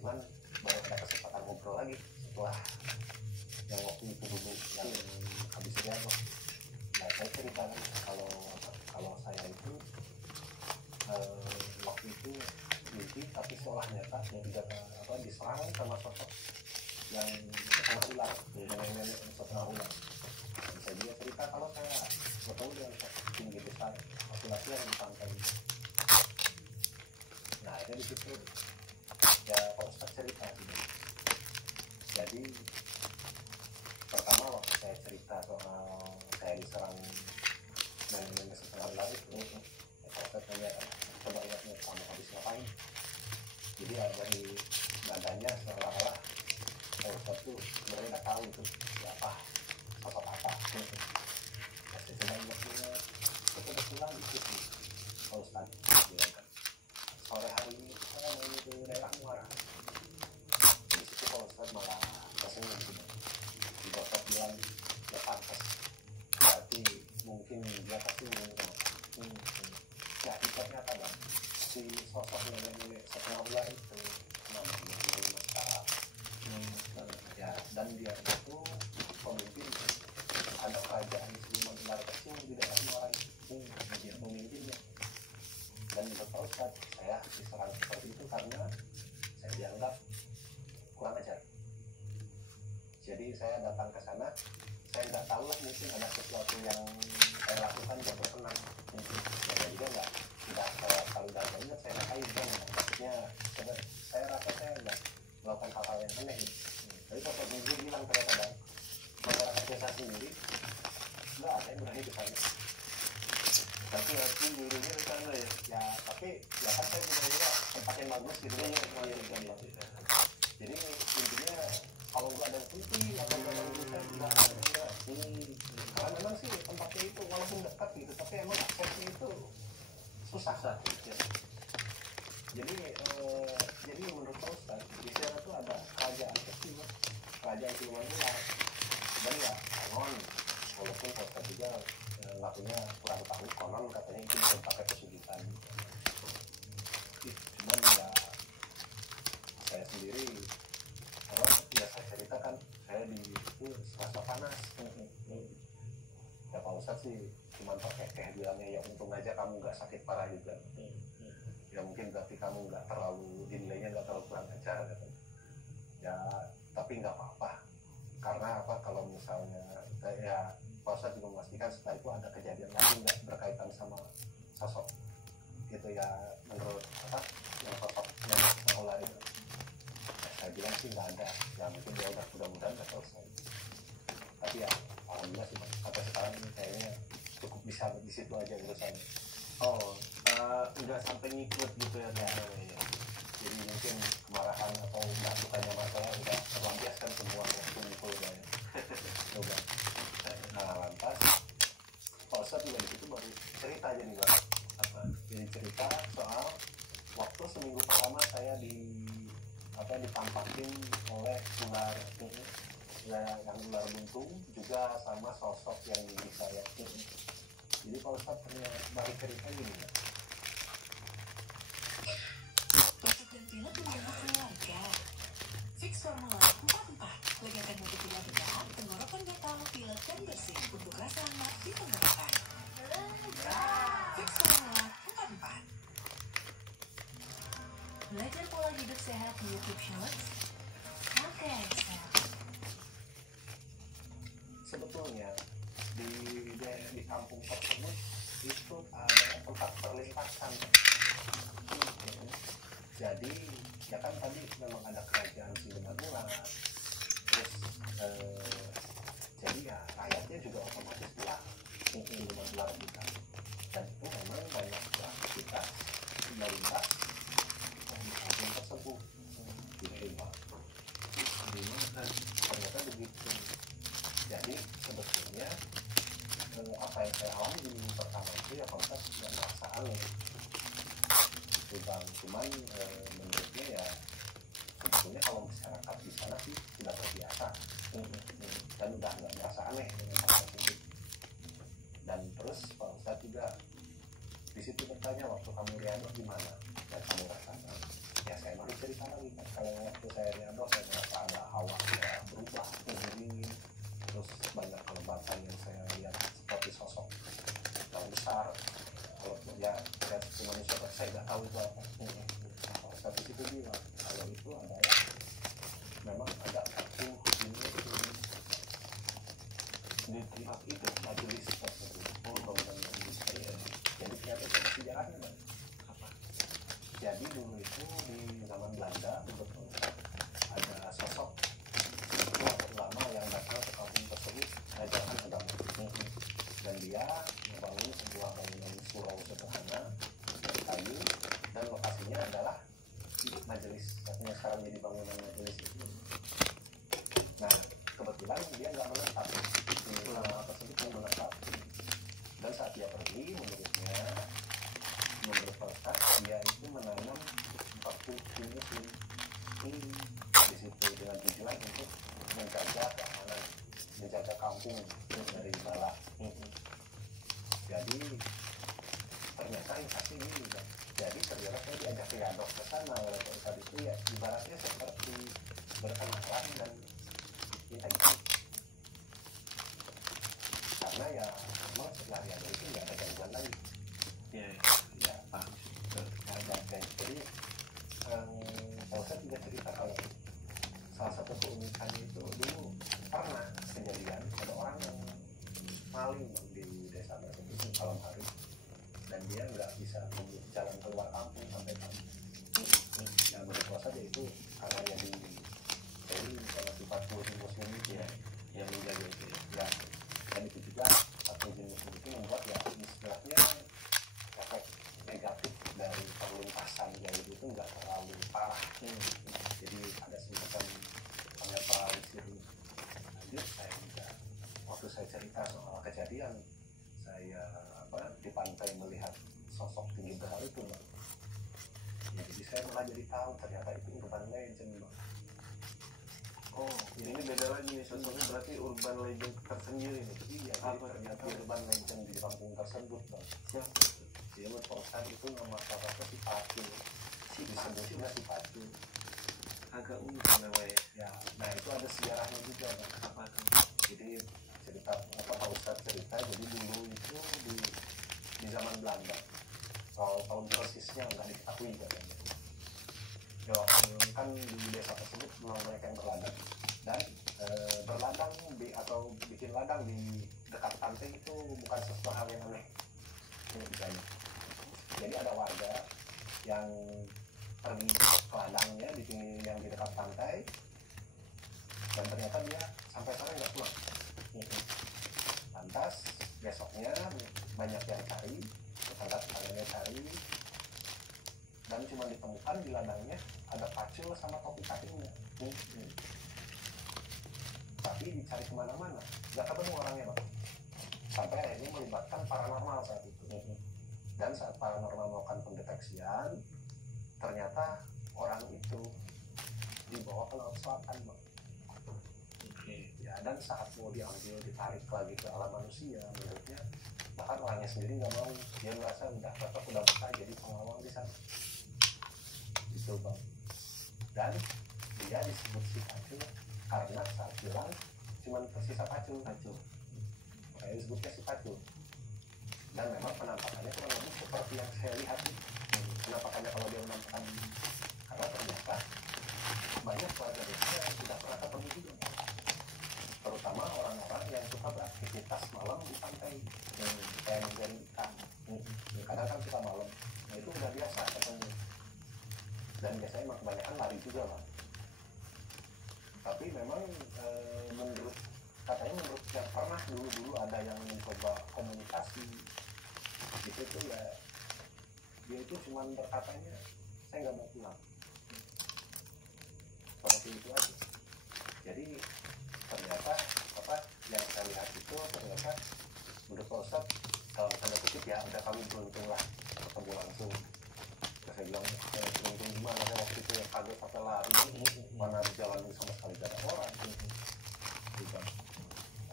cuman baru ada kesempatan ngobrol lagi setelah yang waktu itu dulu yang habis jatuh. Nah saya ceritakan kalau saya itu waktu itu mimpi tapi seolah nyata yang diserang sama sosok yang setengah ular, nenek-nenek setengah ular. Saya juga cerita kalau saya bertemu dengan sosok tinggi besar laki-laki yang di pantai. Nah itu di situ ya Pak Ustadz cerita gitu. Jadi pertama waktu saya cerita soal saya diserang nenek-nenek setengah ular itu, Pak Ustadz tanya, coba lihat nih kamu habis ngapain. Jadi ya dari nadanya seolah-olah Pak Ustadz tuh sebenarnya nggak tahu itu siapa, sosok apa. Saya coba ingat-ingat, kebetulan itu sih Pak Ustadz bilang kan, sore hari ini kita main ke daerah Muara. Di situ Pak Ustadz malah tersenyum gitu. Di Bapak bilang ya pantas, berarti mungkin dia pasti ya hikmatnya apa bang? Si sosok nenek-nenek setengah ular itu namanya Mas ya, dan dia itu pemimpin ada kerajaan siluman ular kecil di daerah Muara itu, dia pemimpinnya. Dan menurut Ustadz saya diserang seperti itu karena saya dianggap kurang ajar. Jadi saya datang ke sana, saya nggak tahu lah mungkin ada sesuatu yang saya lakukan yang berkenan. Saya juga tidak kalau dalam ingat saya ngapain kan, maksudnya saya rasa saya nggak melakukan hal-hal yang aneh gitu. Tapi Bapak Guru bilang kadang-kadang masyarakat desa sendiri nggak ada yang berani ke sana. Tapi waktu gurunya ke sana ya tapi ya kan saya juga tempat yang bagus gitu ya. Jadi intinya kalau nggak ada putih atau nggak ada bisa nggak ada. Karena memang sih tempatnya itu walaupun dekat gitu, tapi emang aksesnya itu susah ya. Jadi menurut Pak Ustadz di sana tuh ada kerajaan kecil, kerajaan siluman ular. Dan ya konon, walaupun Pak Ustadz juga lakunya kurang tahu, konon katanya itu bisa pakai pesugihan. Cuman ya saya sendiri ya saya ceritakan saya di itu serasa panas. Ya Pak Ustadz sih cuma pakai bilangnya ya untung aja kamu nggak sakit parah juga. Ya mungkin berarti kamu nggak terlalu dinilainya nggak terlalu kurang ajar gitu. Ya tapi nggak apa-apa karena apa kalau misalnya ya Pak Ustadz juga memastikan setelah itu ada kejadian lagi nggak berkaitan sama sosok itu ya menurut apa yang sosok yang sekolah itu. Saya bilang sih nggak ada, ya mungkin dia udah mudah-mudahan nggak selesai. Tapi ya alhamdulillah sih sampai sekarang ini kayaknya cukup bisa di situ aja urusannya. Udah sampai ngikut gitu ya kayaknya. Jadi mungkin kemarahan atau nggak sukanya sama saya udah terlampiaskan semua kumpul ya. Coba. Nah lantas Pak Ustadz juga di situ baru cerita aja nih bang. Jadi cerita soal waktu seminggu pertama saya ditampakin oleh ular yang ular buntung juga sama sosok yang di saya. Jadi Pak Ustadz balik cerita gini ya. Untuk dan pilot menjadi keluarga. Fix Formula 44 legakan mutu tidak berat, tenggorokan gatal, pilek dan bersih untuk rasa hangat di tenggorokan. Fix Formula 44. Belajar pola hidup sehat di YouTube Shorts. Makan sehat. Sebetulnya di kampung tersebut itu ada tempat perlintasan. Jadi ya kan tadi memang ada kerajaan siluman ular. Terus jadi ya rakyatnya juga otomatis pulang siluman ular kita. Dan itu memang banyak aktivitas melintas di kampung tersebut di Lembang. Ternyata begitu. Jadi sebetulnya apa yang saya alami di minggu pertama itu ya kontak yang merasa aneh itu bang. Cuman menurutnya ya sebetulnya kalau masyarakat di sana sih sudah terbiasa dan udah nggak merasa aneh dengan hal tersebut. Dan terus Pak Ustadz juga di situ bertanya waktu kamu riano gimana dan kamu rasakan. ya saya mau cerita lagi kan, kalau waktu saya diadop saya merasa ada hawa yang berubah dingin, terus banyak kelebatan yang saya lihat seperti sosok yang besar. Kalau ya saya seperti manusia saya nggak tahu itu apa. Tapi itu bilang kalau itu adalah memang agak kaku ini di pihak itu majelis tersebut. Bangunan majelis ya. Jadi ternyata itu sejarahnya kan. Jadi dulu itu di zaman Belanda ada sosok sebuah ulama yang datang ke kampung tersebut mengajarkan agama, dan dia membangun sebuah bangunan surau sederhana dari kayu, dan lokasinya adalah di majelis, artinya sekarang jadi bangunan majelis itu. Nah kebetulan dia nggak menetap di ulama tersebut, yang menetap, dan saat dia pergi menurut Ustaz dia itu menanam 40 muslim di situ dengan tujuan untuk menjaga keamanan, menjaga kampung dari bala. Jadi ternyata invasi ini kan. Jadi ternyata saya diajak riadok ke sana oleh Ustaz itu ya ibaratnya seperti berkenalan dan intensif. Karena ya memang setelah riadok itu nggak ada gangguan lagi. Ya paham. Jadi saya juga cerita kalau salah satu keunikannya itu dulu pernah kejadian ada orang yang maling di desa tersebut malam hari, dan dia nggak bisa jalan keluar kampung sampai kampung. Yang berpuasa dia itu karena ya di seri kalau sifat muslim itu ya yang menjaga itu ya, dan itu juga satu jenis muslim itu membuat ya istilahnya efek negatif dari perlintasan jauh itu nggak terlalu parah. Jadi ada semacam penetralisir. Lanjut saya juga waktu saya cerita soal kejadian saya di pantai melihat sosok tinggi besar itu Bang. Ya, jadi saya malah jadi tahu ternyata itu urban legend Bang. Oh ini beda lagi nih, sosoknya berarti urban legend tersendiri nih. Iya, ternyata urban legend di kampung tersebut Bang. Ya. Dia menurut itu nama sahabatnya si Pacu, disebutnya si Pacu. Agak unik namanya. Ya, nah itu ada sejarahnya juga Bang. Apa tuh? Jadi cerita Pak Ustadz cerita, jadi dulu itu di zaman Belanda, kalau tahun persisnya nggak diketahui katanya. Ya kan di desa tersebut memang mereka yang berladang, dan berladang atau bikin ladang di dekat pantai itu bukan sesuatu hal yang aneh. Misalnya. Jadi ada warga yang pergi ke ladangnya yang di dekat pantai, dan ternyata dia sampai sore nggak pulang. Lantas besoknya banyak yang cari, tetangga-tetangganya cari, dan cuma ditemukan di ladangnya ada pacul sama topi kakinya. Tapi dicari kemana-mana, nggak ketemu orangnya Bang. Sampai akhirnya melibatkan paranormal saat itu. Dan saat paranormal melakukan pendeteksian, ternyata orang itu dibawa ke laut selatan Bang. Ya, dan saat mau diambil, ditarik lagi ke alam manusia, menurutnya bahkan orangnya sendiri nggak mau, dia merasa udah cocok, udah betah jadi pengawal di sana itu Bang. Dan dia disebut si Pacu karena saat bilang cuma tersisa Pacu, makanya disebutnya si Pacu. Dan memang penampakannya kurang lebih seperti yang saya lihat itu. Penampakannya kalau dia menampakkan, karena ternyata banyak warga desa yang sudah pernah ketemu juga, terutama orang-orang yang suka beraktivitas malam di pantai, kayak mencari ikan. Kadang kan kita malam, nah itu udah biasa ketemu. Dan biasanya emang kebanyakan lari juga Bang. Tapi memang katanya menurut yang pernah dulu ada yang mencoba komunikasi gitu tuh ya, dia itu cuma berkatanya saya nggak mau pulang, seperti itu aja. Jadi ternyata yang saya lihat itu ternyata menurut Pak Ustadz kalau tanda kutip ya udah kami beruntung lah ketemu langsung. Terus saya bilang beruntung gimana, saya waktu itu ya kaget sampai lari, mana di jalan sama sekali gak ada orang gitu.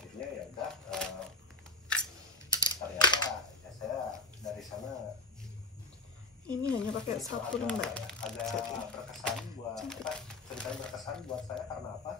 Akhirnya ya udah ternyata ya saya dari sana Ini hanya pakai Itu satu agak lembar. apa ya, agak berkesan buat Cantik. ceritanya berkesan buat saya karena apa?